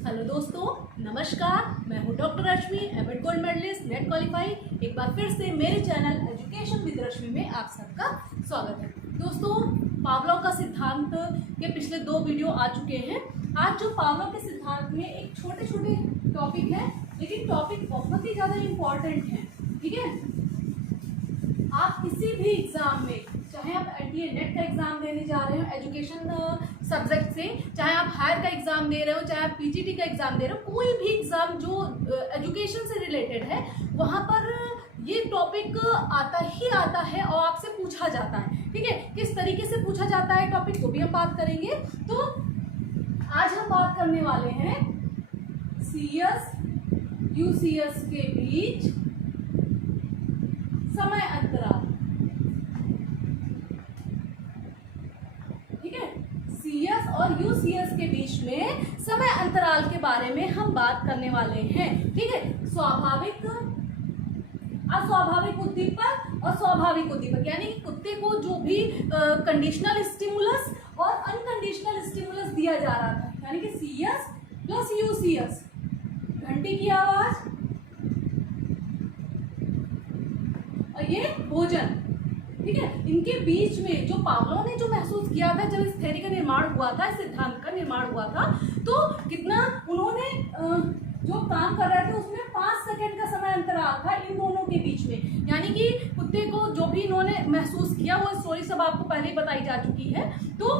Hello दोस्तों, नमस्कार। मैं हूं डॉक्टर रश्मि, एबेट गोल्ड मेडलिस्ट, नेट क्वालिफाई। एक बार फिर से मेरे चैनल एजुकेशन विद रश्मि में आप सबका स्वागत है। दोस्तों, पावलोव का सिद्धांत के पिछले 2 वीडियो आ चुके हैं। आज जो पावलोव के सिद्धांत में एक छोटे छोटे टॉपिक है, लेकिन टॉपिक बहुत ही ज़्यादा इम्पॉर्टेंट है। ठीक है, आप किसी भी एग्जाम में, चाहे आप एनटीए नेट का एग्जाम देने जा रहे हो एजुकेशन सब्जेक्ट से, चाहे आप हायर का एग्जाम दे रहे हो, चाहे आप पीजीटी का एग्जाम दे रहे हो, कोई भी एग्जाम जो एजुकेशन से रिलेटेड है, वहां पर ये टॉपिक आता है और आपसे पूछा जाता है। ठीक है, किस तरीके से पूछा जाता है टॉपिक को भी हम बात करेंगे। तो आज हम बात करने वाले हैं सीएस यूसीएस के बीच समय अंतराल। ठीक है, सीएस और यूसीएस के बीच में समय अंतराल के बारे में हम बात करने वाले हैं। ठीक है, स्वाभाविक, अस्वाभाविक उद्दीपक और स्वाभाविक उद्दीपक, यानी कि कुत्ते को जो भी कंडीशनल स्टिमुलस और अनकंडीशनल स्टिमुलस दिया जा रहा था, यानी कि सीएस प्लस यूसीएस, घंटी की आवाज और ये भोजन। ठीक है, इनके बीच में जो पावलोव ने जो महसूस किया था जब इस थ्योरी का निर्माण हुआ था, इस सिद्धांत का निर्माण हुआ था, तो कितना उन्होंने जो काम कर रहे थे उसमें 5 सेकंड का समय अंतराल था इन दोनों के बीच में। यानी कि कुत्ते को जो भी इन्होंने महसूस किया वो स्टोरी सब आपको पहले ही बताई जा चुकी है। तो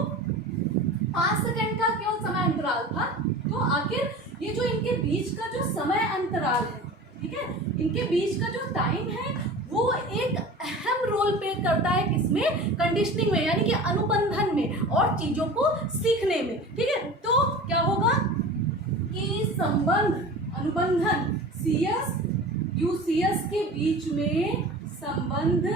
5 सेकंड का केवल समय अंतराल था। तो आखिर ये जो इनके बीच का जो समय अंतराल है, ठीक है, इनके बीच का जो टाइम है वो एक अहम रोल प्ले करता है किसमें, कंडीशनिंग में, यानी कि अनुबंधन में और चीजों को सीखने में। ठीक है, तो क्या होगा कि संबंध, अनुबंधन सीएस यूसीएस के बीच में संबंध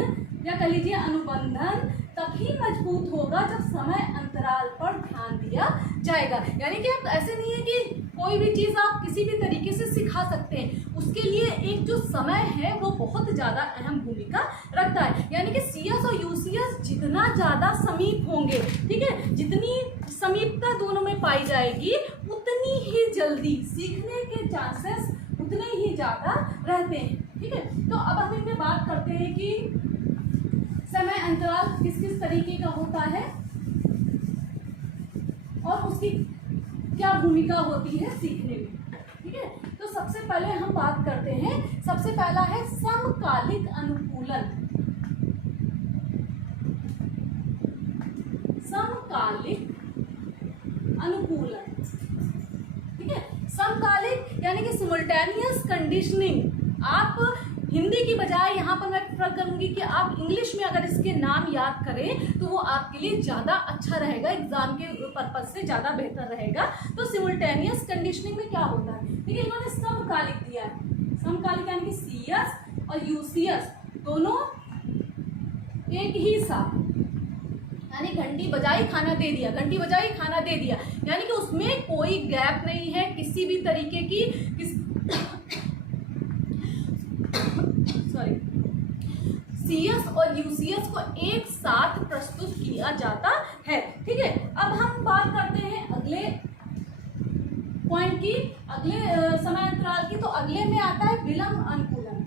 या कह लीजिए अनुबंधन तभी मजबूत होगा जब समय अंतराल पर ध्यान दिया जाएगा। यानी कि आप ऐसे नहीं है कि कोई भी चीज आप किसी भी तरीके से सिखा सकते हैं, उसके लिए एक जो समय है वो बहुत ज्यादा अहम भूमिका रखता है। यानी कि सीएस और यूसीएस जितना ज्यादा समीप होंगे, ठीक है, जितनी समीपता दोनों में पाई जाएगी उतनी ही जल्दी सीखने के चांसेस उतने ही ज्यादा रहते हैं। ठीक है, तो अब हम इनमें बात करते हैं कि समय अंतराल किस किस तरीके का होता है और उसकी क्या भूमिका होती है सीखने में। ठीक है, तो सबसे पहले हम बात करते हैं, सबसे पहला है समकालिक अनुकूलन। समकालिक अनुकूलन, ठीक है, समकालिक यानी कि सिमुल्टेनियस कंडीशनिंग। आप हिंदी की बजाय यहाँ पर मैं प्रेफर करूंगी कि आप इंग्लिश में अगर इसके नाम याद करें तो वो आपके लिए ज़्यादा अच्छा रहेगा, एग्जाम के पर्पज से ज़्यादा बेहतर रहेगा। तो सिमुल्टेनियस कंडीशनिंग में क्या होता है, ठीक है, इन्होंने समकालिक दिया है। समकालिक यानी कि सीएस और यूसीएस दोनों एक ही साथ, यानी घंटी बजाई खाना दे दिया, घंटी बजाई खाना दे दिया, यानी कि उसमें कोई गैप नहीं है किसी भी तरीके की सॉरी, सीएस और यूसीएस को एक साथ प्रस्तुत किया जाता है। ठीक है, अब हम बात करते हैं अगले पॉइंट की, अगले समय अंतराल की। तो अगले में आता है विलंब अनुकूलन।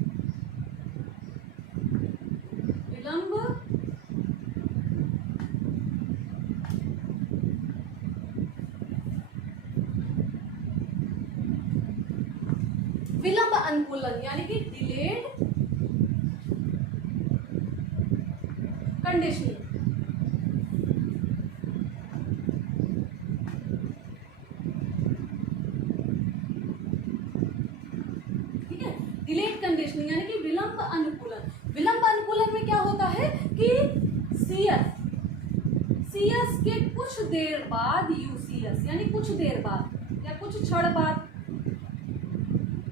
विलंब अनुकूलन यानी कि डिलेड कंडीशनिंग। ठीक है, डिलेड कंडीशनिंग यानी कि विलंब अनुकूलन। विलंब अनुकूलन में क्या होता है कि सीएस के कुछ देर बाद यूसीएस, यानी कुछ देर बाद या कुछ क्षण बाद,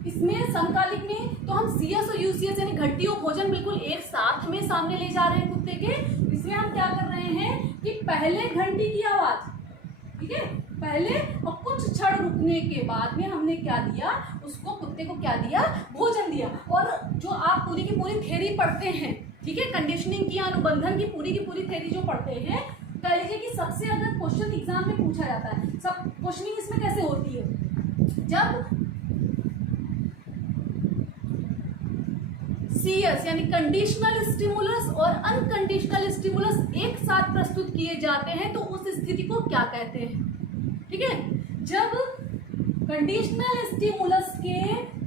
इसमें समकालिक में तो हम सीएस और यूसीएस यानी घंटी और भोजन बिल्कुल एक साथ में सामने ले जा रहे हैं कुत्ते के। इसमें हम क्या कर रहे हैं कि पहले घंटी की आवाज, ठीक है, पहले और कुछ क्षण रुकने के बाद में हमने क्या दिया, उसको कुत्ते को क्या दिया, भोजन दिया। और जो आप पूरी की पूरी थ्योरी पढ़ते हैं, ठीक है, कंडीशनिंग की, अनुबंधन की पूरी थ्योरी जो पढ़ते हैं, कह लीजिए कि सबसे अगर क्वेश्चन एग्जाम में पूछा जाता है, सब क्वेश्चनिंग इसमें कैसे होती है, जब CS यानी कंडीशनल स्टिमुलस और अनकंडीशनल स्टिमुलस एक साथ प्रस्तुत किए जाते हैं तो उस स्थिति को क्या कहते हैं? ठीक है, जब कंडीशनल स्टिमुलस के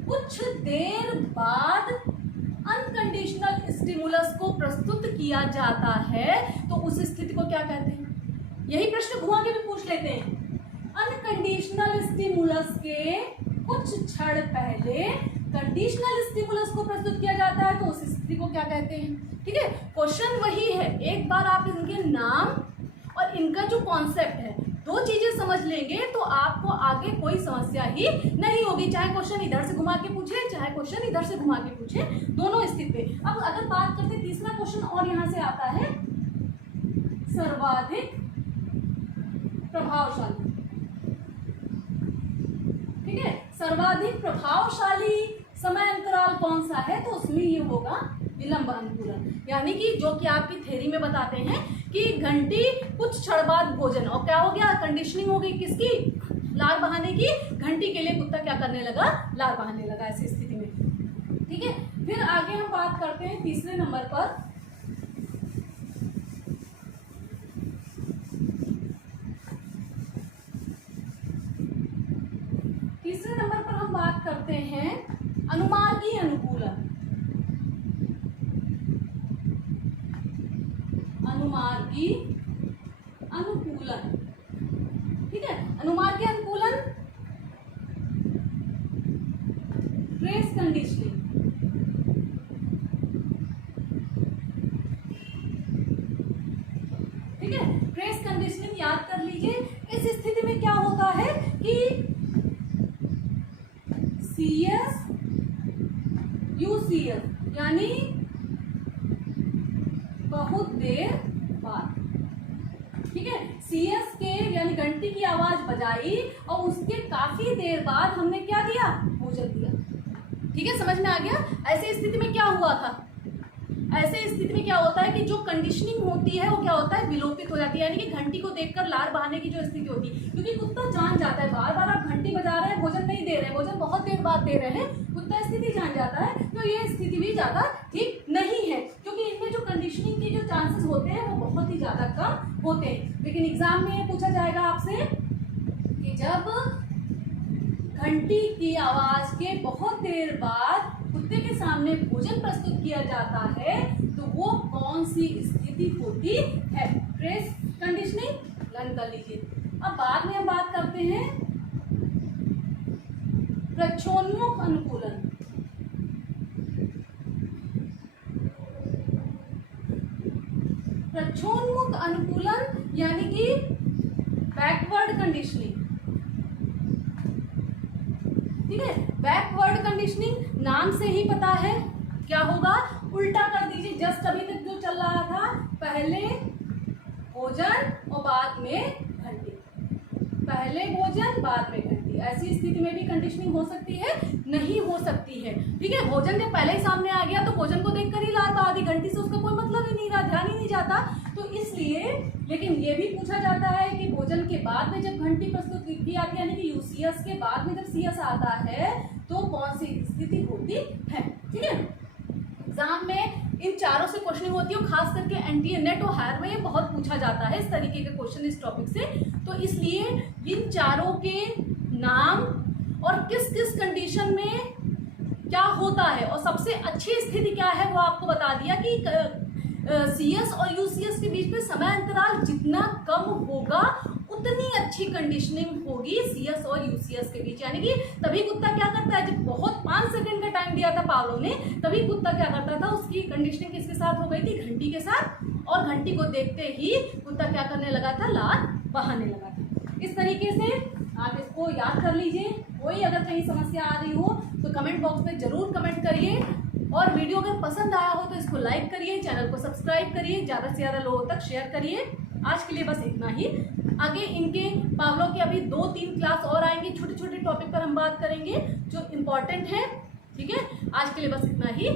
कुछ देर बाद अनकंडीशनल स्टिमुलस को प्रस्तुत किया जाता है तो उस स्थिति को क्या कहते हैं? यही प्रश्न घुमा के भी पूछ लेते हैं। अनकंडीशनल स्टिमुलस के कुछ क्षण पहले कंडीशनल स्टिमुलस को प्रस्तुत किया जाता है तो उस स्थिति को क्या कहते हैं? ठीक है, क्वेश्चन वही है। एक बार आप इनके नाम और इनका जो कॉन्सेप्ट है दो चीजें समझ लेंगे तो आपको आगे कोई समस्या ही नहीं होगी, चाहे क्वेश्चन इधर से घुमा के पूछे चाहे क्वेश्चन इधर से घुमा के पूछे, दोनों स्थिति पे। अब अगर बात करते हैं तीसरा क्वेश्चन और यहाँ से आता है सर्वाधिक प्रभावशाली। ठीक है, सर्वाधिक प्रभावशाली समय अंतराल कौन सा है? तो उसमें ये होगा विलंब अनुकूलन, यानी कि जो कि आपकी थ्योरी में बताते हैं कि घंटी कुछ क्षण बाद भोजन, और क्या हो गया? कंडीशनिंग हो गई किसकी? लार बहाने की। घंटी के लिए कुत्ता क्या करने लगा? लार बहाने लगा ऐसी स्थिति में। ठीक है, फिर आगे हम बात करते हैं तीसरे नंबर पर। तीसरे नंबर पर हम बात करते हैं अनुमार्गी अनुकूलन। अनुमार्गी अनुकूलन, ठीक है, अनुमार्गी अनुकूलन ट्रेस कंडीशनिंग। ठीक है, ट्रेस कंडीशनिंग याद कर लीजिए। इस स्थिति में क्या होता है कि CS UCS यानी बहुत देर बाद। ठीक है, CS के यानी घंटी की आवाज बजाई और उसके काफी देर बाद हमने क्या दिया? भोजन दिया। ठीक है, समझ में आ गया? ऐसे स्थिति में क्या हुआ था? ऐसे स्थिति में क्या होता है कि जो कंडीशनिंग होती है वो क्या होता है? विलोपित हो जाती है, यानी कि घंटी को देखकर लार बहाने की जो स्थिति होती है, क्योंकि कुत्ता जान जाता है बार बार आप घंटी बजा रहे हैं, भोजन नहीं दे रहे हैं, भोजन बहुत देर बाद दे रहे हैं, कुत्ता स्थिति जान जाता है, तो ये स्थिति भी ज्यादा ठीक नहीं है, क्योंकि इनमें जो कंडीशनिंग के जो चांसेस होते हैं वो बहुत ही ज्यादा कम होते हैं। लेकिन एग्जाम में पूछा जाएगा आपसे कि जब घंटी की आवाज के बहुत देर बाद कुत्ते के सामने भोजन प्रस्तुत किया जाता है तो वो कौन सी स्थिति होती है? ट्रेस कंडीशनिंग लर्न कर लीजिए। अब बाद में हम बात करते हैं प्रक्षोन्मुख अनुकूलन। प्रक्षोन्मुख अनुकूलन यानी कि बैकवर्ड कंडीशनिंग। ठीक है, बैकवर्ड कंडीशनिंग नाम से ही पता है क्या होगा? उल्टा कर दीजिए। जस्ट अभी तक जो चल रहा था, पहले भोजन और बाद में घंटी, पहले भोजन बाद में घंटी, ऐसी स्थिति में भी कंडीशनिंग हो सकती है, नहीं हो सकती है। ठीक है, भोजन जब पहले ही सामने आ गया तो भोजन को देखकर ही लार बहा दी, घंटी से उसका कोई मतलब ही नहीं रहा, ध्यान ही नहीं जाता, तो इसलिए। लेकिन ये भी पूछा जाता है कि भोजन के बाद में जब घंटी प्रस्तुत की जाती है, यानी कि UCS के बाद में जब CS आता है तो कौन सी स्थिति होती है? ठीक है, एग्जाम में इन चारों से क्वेश्चन होती है, खास करके NTA नेट और हायर में बहुत पूछा जाता है इस तरीके के क्वेश्चन इस टॉपिक से। तो इसलिए इन चारों के नाम और किस किस कंडीशन में क्या होता है और सबसे अच्छी स्थिति क्या है वो आपको बता दिया कि CS और UCS के बीच में समय अंतराल जितना कम होगा उतनी अच्छी कंडीशनिंग होगी CS और UCS के बीच। यानी कि तभी कुत्ता क्या करता है, जब बहुत 5 सेकंड का टाइम दिया था पावलोव ने, तभी कुत्ता क्या करता था, उसकी कंडीशनिंग किसके साथ हो गई थी? घंटी के साथ, और घंटी को देखते ही कुत्ता क्या करने लगा था? लार बहाने लगा था। इस तरीके से आप इसको याद कर लीजिए। कोई अगर कहीं समस्या आ रही हो तो कमेंट बॉक्स में जरूर कमेंट करिए, और वीडियो अगर पसंद आया हो तो इसको लाइक करिए, चैनल को सब्सक्राइब करिए, ज़्यादा से ज़्यादा लोगों तक शेयर करिए। आज के लिए बस इतना ही। आगे इनके पावलोव के अभी 2-3 क्लास और आएंगे, छोटे छोटे टॉपिक पर हम बात करेंगे जो इम्पोर्टेंट है। ठीक है, आज के लिए बस इतना ही।